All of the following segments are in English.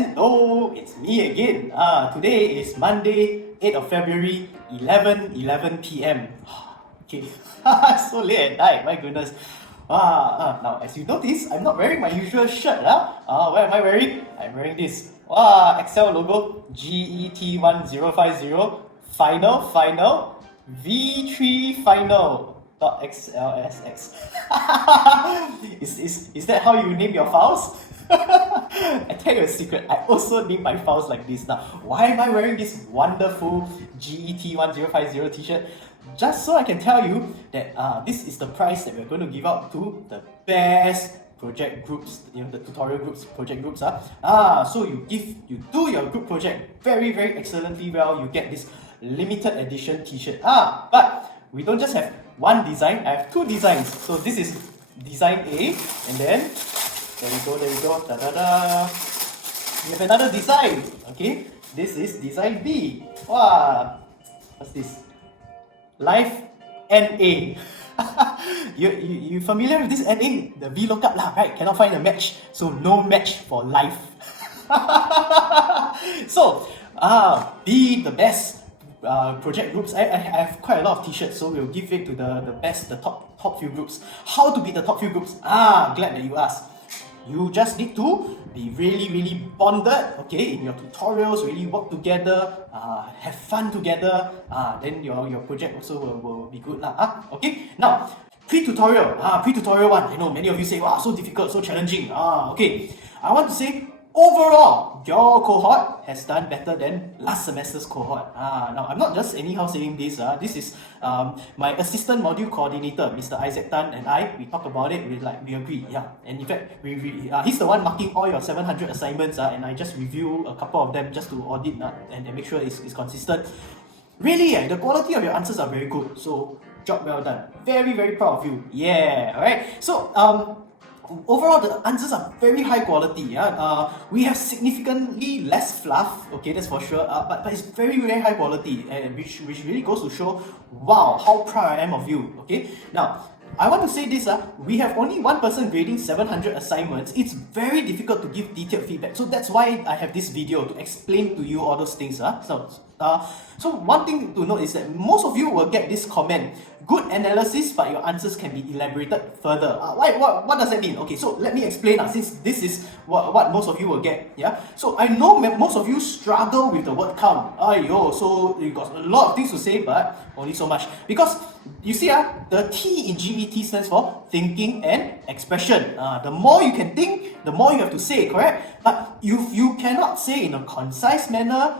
Hello, it's me again. Today is Monday, 8th of February, 11 p.m. Okay, so late at night, my goodness. Now, as you notice, I'm not wearing my usual shirt. What am I wearing? I'm wearing this. Excel logo, GET1050, final, V3 final. .xlsx. Is that how you name your files? I tell you a secret, I also name my files like this. Now, why am I wearing this wonderful GET1050 t-shirt? Just so I can tell you that this is the prize that we're going to give out to the best project groups, the tutorial groups, project groups. So you do your group project very excellently well, you get this limited edition t-shirt. But we don't just have one design, I have two designs. So this is design A, and then there we go, da-da-da. We have another design, okay? This is design B. What's this? Life NA. You familiar with this NA? The VLOOKUP lah, right? Cannot find a match, so no match for life. So, be the best project groups. I have quite a lot of t-shirts, so we'll give it to the best, the top few groups. How to be the top few groups? Glad that you asked. You just need to be really bonded, okay, in your tutorials, really work together, have fun together, then your project also will be good lah. Okay, now pre-tutorial one. I know many of you say, wow, so difficult, so challenging. Okay, I want to say overall, your cohort has done better than last semester's cohort. Now, I'm not just anyhow saying this. This is my assistant module coordinator, Mr. Isaac Tan, and we talk about it. We agree. Yeah, and in fact, he's the one marking all your 700 assignments. And I just review a couple of them just to audit and make sure it's consistent. Really, the quality of your answers are very good. So, job well done. Very proud of you. Yeah. All right. So, overall, the answers are very high quality. We have significantly less fluff, okay, that's for sure, but it's very high quality, which really goes to show, wow, how proud I am of you, okay? Now, I want to say this, we have only one person grading 700 assignments. It's very difficult to give detailed feedback, so that's why I have this video to explain to you all those things. So one thing to note is that most of you will get this comment, good analysis, but your answers can be elaborated further. What does that mean? Okay, so let me explain, since this is what most of you will get. Yeah. So I know most of you struggle with the word count. So you got a lot of things to say, but only so much. Because you see, the T in GET stands for thinking and expression. The more you can think, the more you have to say, correct? But if you cannot say in a concise manner,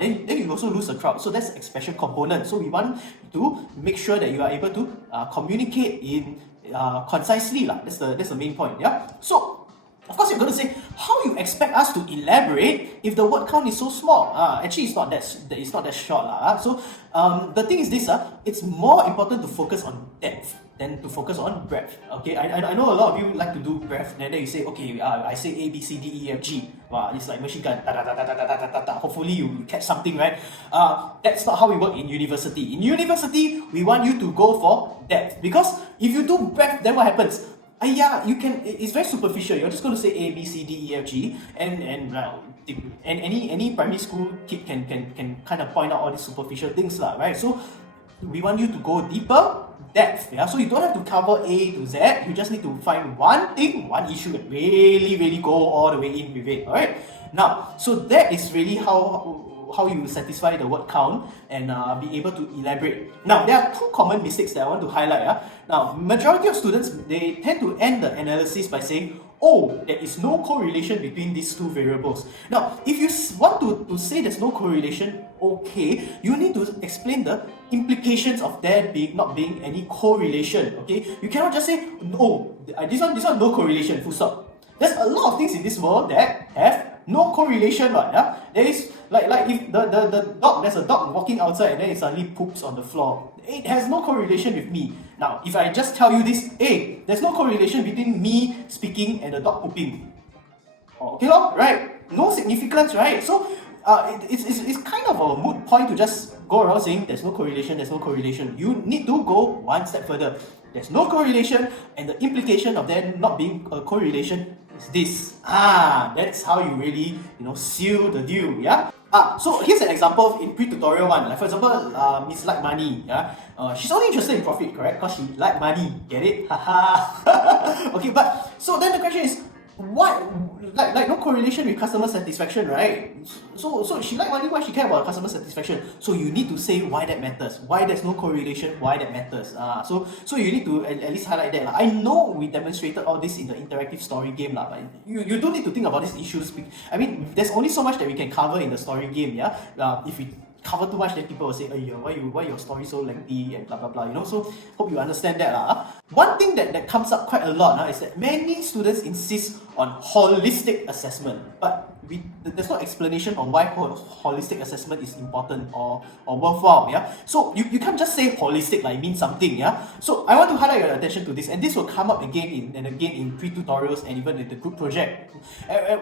then you also lose the crowd. So that's the expression component. So we want to make sure that you are able to communicate in concisely. That's the main point. Yeah. So of course you're going to say, how you expect us to elaborate if the word count is so small? Actually, it's not that short. So the thing is this, it's more important to focus on depth than to focus on breadth. Okay, I know a lot of you like to do breadth, and then you say, okay, I say A, B, C, D, E, F, G. Wow, it's like machine gun. Hopefully you catch something, right? That's not how we work in university. In university, we want you to go for depth, because if you do breadth, then what happens? You can. It's very superficial. You're just going to say A, B, C, D, E, F, G, and any primary school kid can kind of point out all these superficial things, right? So we want you to go deeper, depth. Yeah. So you don't have to cover A to Z. You just need to find one thing, one issue, and really go all the way in with it. All right. Now, so that is really how you satisfy the word count and be able to elaborate. Now, there are two common mistakes that I want to highlight. Now, majority of students, they tend to end the analysis by saying, there is no correlation between these two variables. Now, if you want to say there's no correlation, okay, you need to explain the implications of there not being any correlation. Okay, you cannot just say, this one no correlation, full stop. There's a lot of things in this world that have no correlation, right? There is like if the dog, there's a dog walking outside and then it suddenly poops on the floor. It has no correlation with me. Now, if I just tell you this, there's no correlation between me speaking and the dog pooping. Okay, right? No significance, right? So it's kind of a moot point to just go around saying there's no correlation. You need to go one step further. There's no correlation, and the implication of there not being a correlation is this. That's how you really, seal the deal, yeah? So here's an example in pre-tutorial one. Like for example, Miss Like Money, yeah? She's only interested in profit, correct? Because she like money, get it? Haha. Okay, but, so then the question is, what, like no correlation with customer satisfaction, right? So she like money, why she care about customer satisfaction? So you need to say why that matters, why there's no correlation, why that matters. So you need to at least highlight that. I know we demonstrated all this in the interactive story game, but you don't need to think about these issues. I mean, there's only so much that we can cover in the story game, yeah? If we cover too much, then people will say, why your story so lengthy and blah blah blah, so hope you understand that. One thing that comes up quite a lot is that many students insist on holistic assessment, but there's no explanation on why holistic assessment is important or worthwhile, yeah? So you can't just say holistic like it means something, yeah? So I want to highlight your attention to this, and this will come up again and again in pre-tutorials and even in the group project.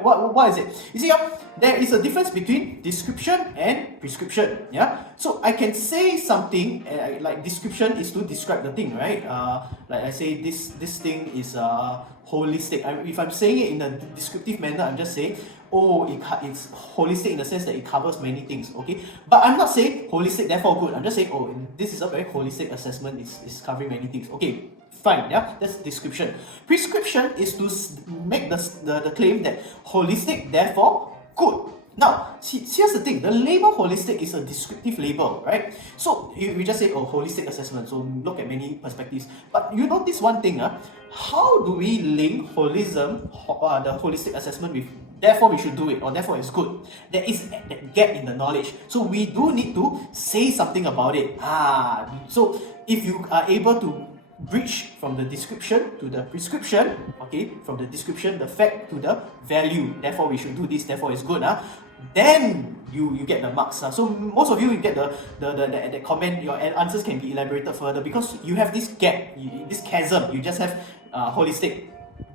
What is it? You see, there is a difference between description and prescription, yeah? So I can say something, like description is to describe the thing, right? Like I say this thing is holistic. If I'm saying it in a descriptive manner, I'm just saying, it's holistic in the sense that it covers many things, okay? But I'm not saying holistic therefore good. I'm just saying, this is a very holistic assessment, it's covering many things. Okay, fine, yeah, that's description. Prescription is to make the claim that holistic therefore good. Now, here's the thing, the label holistic is a descriptive label, right? So we just say, holistic assessment, so look at many perspectives. But you notice one thing, how do we link holism, the holistic assessment with therefore we should do it, or therefore it's good? There is that gap in the knowledge. So we do need to say something about it. So if you are able to bridge from the description to the prescription, okay, from the description, the fact to the value, therefore we should do this, therefore it's good, then you get the marks. So most of you get the comment, your answers can be elaborated further because you have this gap, this chasm. You just have holistic,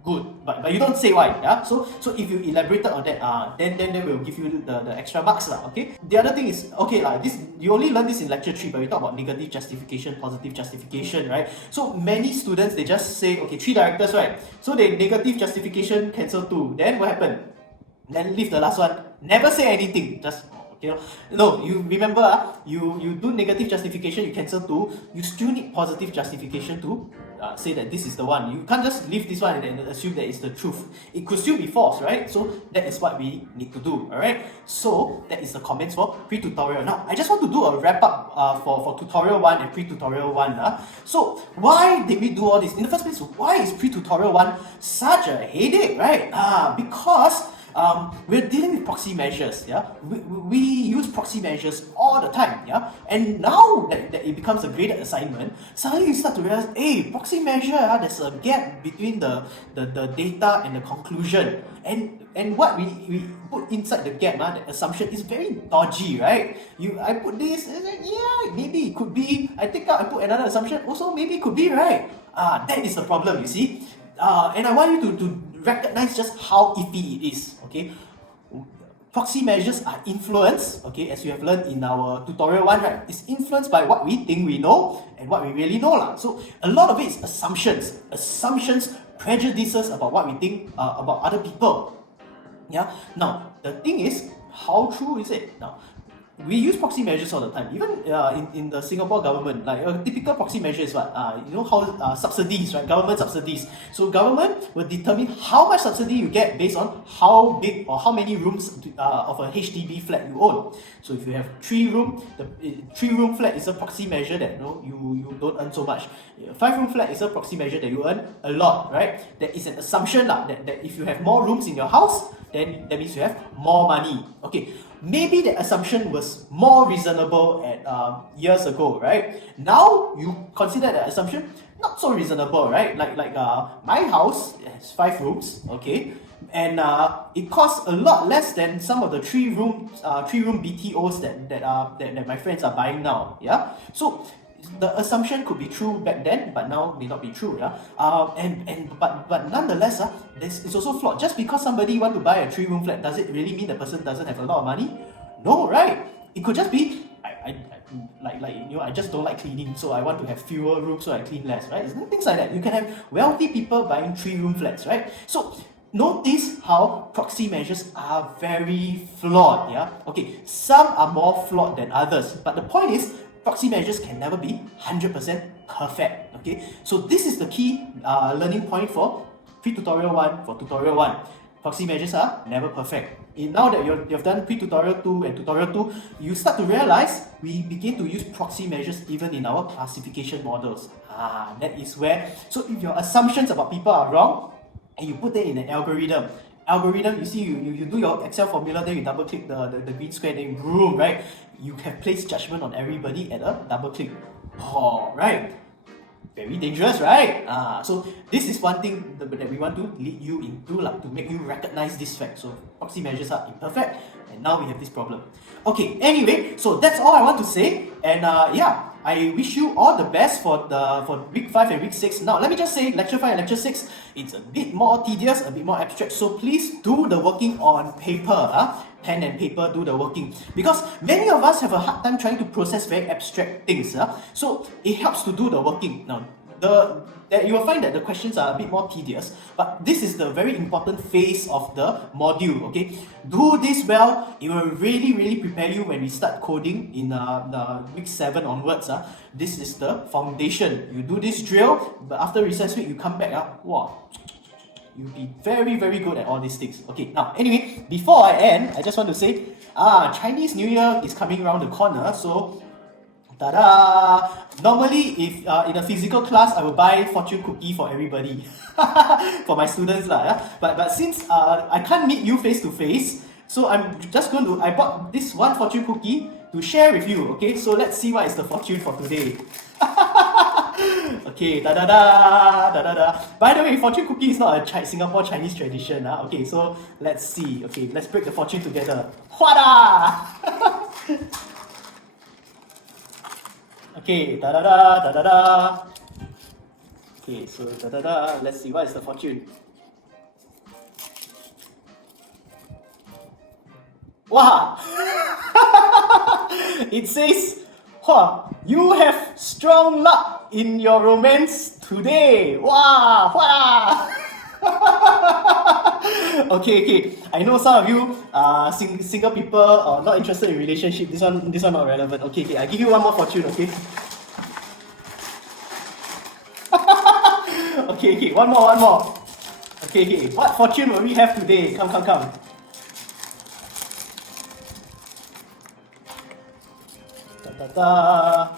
good, but you don't say why, yeah? So if you elaborated on that, then we'll give you the extra marks, okay? The other thing is, this you only learn this in lecture 3, but we talk about negative justification, positive justification, right? So many students, they just say, 3 directors, right? So they negative justification, cancel 2. Then what happened? Then leave the last one, never say anything, just no, you remember, you do negative justification, you cancel 2, you still need positive justification to say that this is the one. You can't just leave this one and then assume that it's the truth. It could still be false, right? So that is what we need to do, alright? So that is the comments for pre-tutorial. Now, I just want to do a wrap up for tutorial 1 and pre-tutorial 1. So why did we do all this? In the first place, why is pre-tutorial 1 such a headache, right? Because we're dealing with proxy measures, yeah? We use proxy measures all the time, yeah? And now that it becomes a graded assignment, suddenly you start to realize, proxy measure, there's a gap between the data and the conclusion. And what we put inside the gap, the assumption is very dodgy, right? I put this, and then, maybe it could be. I take out and put another assumption, also maybe it could be, right? That is the problem, you see? And I want you to recognize just how iffy it is, okay? Proxy measures are influenced, okay, as you have learned in our tutorial 1, right? It's influenced by what we think we know and what we really know. So a lot of it is assumptions. Assumptions, prejudices about what we think about other people. Yeah. Now, the thing is, how true is it? Now, we use proxy measures all the time. Even in the Singapore government, like a typical proxy measure is what? How subsidies, right? Government subsidies. So government will determine how much subsidy you get based on how big or how many rooms of a HDB flat you own. So if you have 3-room, the 3-room flat is a proxy measure that you don't earn so much. 5-room flat is a proxy measure that you earn a lot, right? There is an assumption that if you have more rooms in your house, then that means you have more money. Okay, maybe the assumption was more reasonable at years ago, right? Now you consider that assumption not so reasonable, right? Like my house has 5 rooms, okay, and it costs a lot less than some of the 3-room BTOs that my friends are buying now. Yeah, so the assumption could be true back then, but now may not be true. Yeah, but nonetheless, it's also flawed. Just because somebody want to buy a 3-room flat, does it really mean the person doesn't have a lot of money? No, right? It could just be I just don't like cleaning, so I want to have fewer rooms, so I clean less, right? Things like that. You can have wealthy people buying 3-room flats, right? So notice how proxy measures are very flawed, yeah? Okay, some are more flawed than others, but the point is, proxy measures can never be 100% perfect, okay? So this is the key learning point for pre-tutorial 1, for tutorial 1. Proxy measures are never perfect. Now that you've done pre-tutorial 2 and tutorial 2, you start to realize we begin to use proxy measures even in our classification models. That is where, so if your assumptions about people are wrong, and you put it in an algorithm, you see, you do your Excel formula, then you double click the green square, then boom, right? You have placed judgment on everybody at a double click. Right? Very dangerous, right? So this is one thing that we want to lead you into, to make you recognize this fact. So proxy measures are imperfect, and now we have this problem. Okay, anyway, so that's all I want to say, and I wish you all the best for week 5 and week 6. Now, let me just say, lecture 5 and lecture 6, it's a bit more tedious, a bit more abstract. So please do the working on paper, pen and paper, do the working. Because many of us have a hard time trying to process very abstract things. So it helps to do the working. Now, you will find that the questions are a bit more tedious, but this is the very important phase of the module, okay? Do this well, it will really prepare you when we start coding in the week 7 onwards. This is the foundation. You do this drill, but after recess week, you come back, wow, you'll be very good at all these things. Okay, now, anyway, before I end, I just want to say, Chinese New Year is coming around the corner, so ta-da! Normally, if in a physical class, I will buy fortune cookie for everybody, for my students But since I can't meet you face to face, so I'm just I bought this one fortune cookie to share with you. Okay, so let's see what is the fortune for today. Okay, da-da-da. By the way, fortune cookie is not a Singapore Chinese tradition. Okay, so let's see. Okay, let's break the fortune together. Hwada! Okay, da-da-da. Okay, so da-da-da. Let's see, what is the fortune? Wow! It says, you have strong luck in your romance today. Wow! Okay. I know some of you single people or not interested in relationship. This one not relevant. Okay. I give you one more fortune. Okay. Okay. One more. Okay. What fortune will we have today? Come. Da.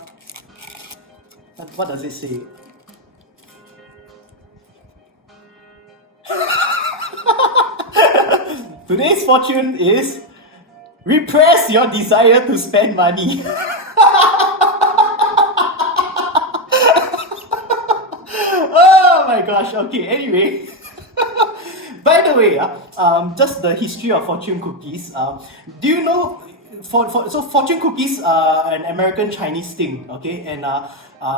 What does it say? Today's fortune is repress your desire to spend money. Oh my gosh, okay, anyway. By the way, just the history of fortune cookies. Do you know, so fortune cookies are an American Chinese thing, okay? And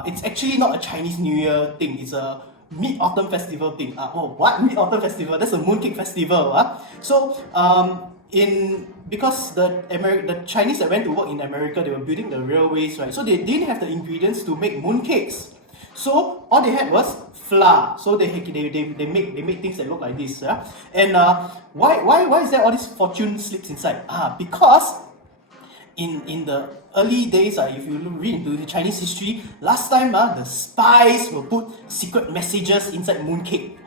it's actually not a Chinese New Year thing, it's a Mid-Autumn Festival thing. What? Mid-Autumn Festival? That's a mooncake festival. So, because the Chinese that went to work in America, they were building the railways, right? So they didn't have the ingredients to make mooncakes. So all they had was flour. So they make things that look like this. And why is there all these fortune slips inside? Because in the early days, if you read into the Chinese history, last time the spies will put secret messages inside mooncake.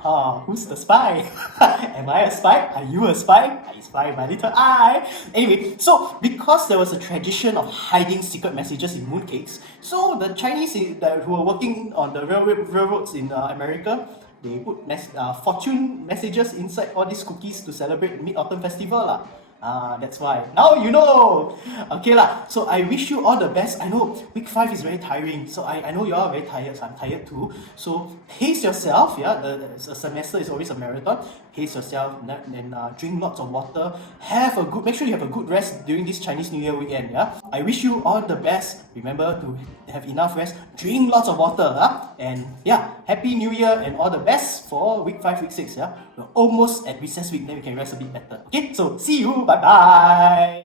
Who's the spy? Am I a spy? Are you a spy? I spy my little eye. Anyway, so because there was a tradition of hiding secret messages in mooncakes, so the Chinese who were working on the railroads in America, they put fortune messages inside all these cookies to celebrate Mid-Autumn Festival. That's why. Now you know! Okay so I wish you all the best. I know week 5 is very tiring, so I know you all are very tired, so I'm tired too. So pace yourself, the semester is always a marathon. Pace yourself and drink lots of water. Make sure you have a good rest during this Chinese New Year weekend, I wish you all the best. Remember to have enough rest, drink lots of water, and Happy New Year and all the best for week 5, week 6, We're almost at recess week, then we can rest a bit better. Okay, so see you, bye bye.